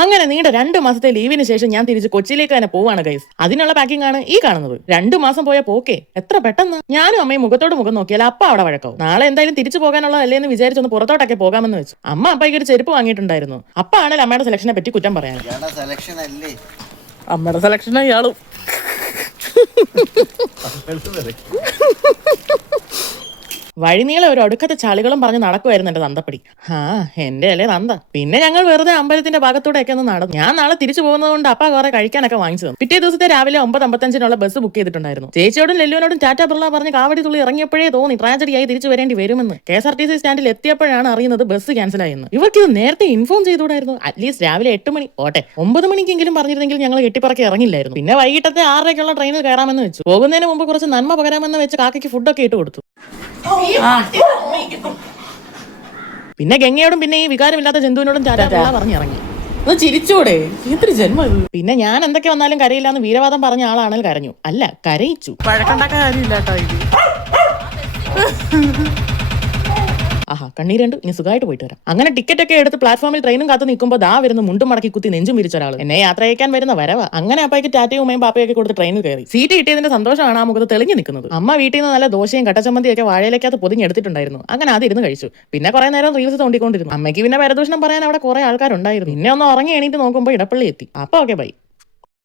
അങ്ങനെ നീണ്ട 2 മാസത്തെ ലീവിന് ശേഷം ഞാൻ തിരിച്ച് കൊച്ചിയിലേക്ക് തന്നെ പോവാണ് ഗൈസ്. അതിനുള്ള പാക്കിംഗ് ആണ് ഈ കാണുന്നത്. 2 മാസം പോയ പോക്കേ എത്ര പെട്ടെന്ന്. ഞാനും അമ്മയും മുഖത്തോട് മുഖം നോക്കിയാൽ അപ്പ അവിടെ വഴക്കാവും. നാളെ എന്തായാലും തിരിച്ചു പോകാനുള്ളതല്ലേ എന്ന് വിചാരിച്ചൊന്ന് പുറത്തോട്ടൊക്കെ പോകാമെന്ന് വെച്ചു. അമ്മ അപ്പയ്ക്ക് ഒരു ചെരുപ്പ് വാങ്ങിയിട്ടുണ്ടായിരുന്നു. അപ്പ ആണെങ്കിൽ അമ്മയുടെ സെലക്ഷനെ പറ്റി കുറ്റം പറയാൻ. അമ്മയുടെ സെലക്ഷൻ ഇയാളും വഴിനീളെ ഒരു ഒടുക്കത്തെ ചളികളും പറഞ്ഞ് നടക്കുമായിരുന്നു എന്റെ തന്തപ്പടി. എന്റെ അല്ലേ തന്ത. പിന്നെ ഞങ്ങൾ വെറുതെ അമ്പലത്തിന്റെ ഭാഗത്തൂടെ ഒക്കെ ഒന്ന് നടന്നു. ഞാൻ നാളെ തിരിച്ചു പോകുന്നത് കൊണ്ട് അപ്പ കുറെ കഴിക്കാനൊക്കെ വാങ്ങിച്ചു തന്നു. പിറ്റേ ദിവസത്തെ രാവിലെ 9:55 ബസ് ബുക്ക് ചെയ്തിട്ടുണ്ടായിരുന്നു. ചേച്ചിയോടും ലെല്ലുവിനോടും ടാറ്റ ബിർള പറഞ്ഞ് കാവടി തുള്ളി ഇറങ്ങിയപ്പോഴേ തോന്നി ട്രാജഡിയായി തിരിച്ചു വരേണ്ടി വരുമെന്ന്. KSRTC സ്റ്റാൻഡിൽ എത്തിയപ്പോഴാണ് അറിയുന്നത് ബസ് ക്യാൻസൽ ആയെന്ന്. ഇവർക്ക് ഇത് നേരത്തെ ഇൻഫോം ചെയ്തുകൂടായിരുന്നു. അറ്റ്ലീസ്റ്റ് രാവിലെ 8 മണി 9 മണിക്കെങ്കിലും പറഞ്ഞിരുന്നെങ്കിൽ ഞങ്ങൾ കെട്ടിപ്പറക്കി ഇറങ്ങില്ലായിരുന്നു. പിന്നെ വൈകിട്ടത്തെ 6:30 ട്രെയിനിൽ കയറാമെന്ന് വെച്ചു. പോകുന്നതിന് മുമ്പ് കുറച്ച് നന്മ പകരാമെന്ന് വെച്ച് കാക്കയ്ക്ക് ഫുഡൊക്കെ ഇട്ട് കൊടുത്തു. പിന്നെ ഗംഗയോടും പിന്നെ ഈ വികാരമില്ലാത്ത ജന്തുവിനോടും പറഞ്ഞിറങ്ങി. ചിരിച്ചൂടെ? ഇത്തിരി ജന്മം ഇത്. പിന്നെ ഞാൻ എന്തൊക്കെ വന്നാലും കരയില്ലാന്ന് വീരവാദം പറഞ്ഞ ആളാണെങ്കിൽ കരഞ്ഞു. അല്ല, കരയിച്ചു. വഴക്കുണ്ടാക്കാൻ കാര്യമില്ലാട്ടോ ഇത്. കണ്ണീരുണ്ട്. ഇനി സുഖമായിട്ട് പോയിട്ട് വരാം. അങ്ങനെ ടിക്കറ്റ് ഒക്കെ എടുത്ത് പ്ലാറ്റ്ഫോമിൽ ട്രെയിനും കാത്ത് നിൽക്കുമ്പോൾ ദാ വരുന്ന മുണ്ടും മടക്കി കുത്തി നെഞ്ചും വിരിച്ച ഒരാൾ എന്നെ യാത്ര അയക്കാൻ വരുന്ന വരവ. അങ്ങനെ അപ്പയ്ക്ക് ടാറ്റയും ഉമ്മയും പാപ്പയൊക്കെ കൊടുത്ത് ട്രെയിനിൽ കയറി. സീറ്റ് കിട്ടിയതിന്റെ സന്തോഷമാണ് ആ മുഖത്ത് തെളിഞ്ഞു നിൽക്കുന്നത്. അമ്മ വീട്ടിൽ നിന്ന് നല്ല ദോശയും കട്ടച്ചമ്മന്തിയും ഒക്കെ വാഴയിലേക്കകത്ത് പൊതിഞ്ഞെടുത്തിട്ടുണ്ടായിരുന്നു. അങ്ങനെ അതിരുന്ന് കഴിച്ചു. പിന്നെ കുറെ നേരം റീൽസ് തോണ്ടിക്കൊണ്ടിരുന്നു. അമ്മയ്ക്ക് പിന്നെ പരദൂഷണം പറയാൻ അവിടെ കുറെ ആൾക്കാരുണ്ടായിരുന്നു. പിന്നെ ഒന്ന് ഉറങ്ങി എണീറ്റ് നോക്കുമ്പോൾ ഇടപ്പള്ളി എത്തി. അപ്പൊ ഓക്കെ ബൈ.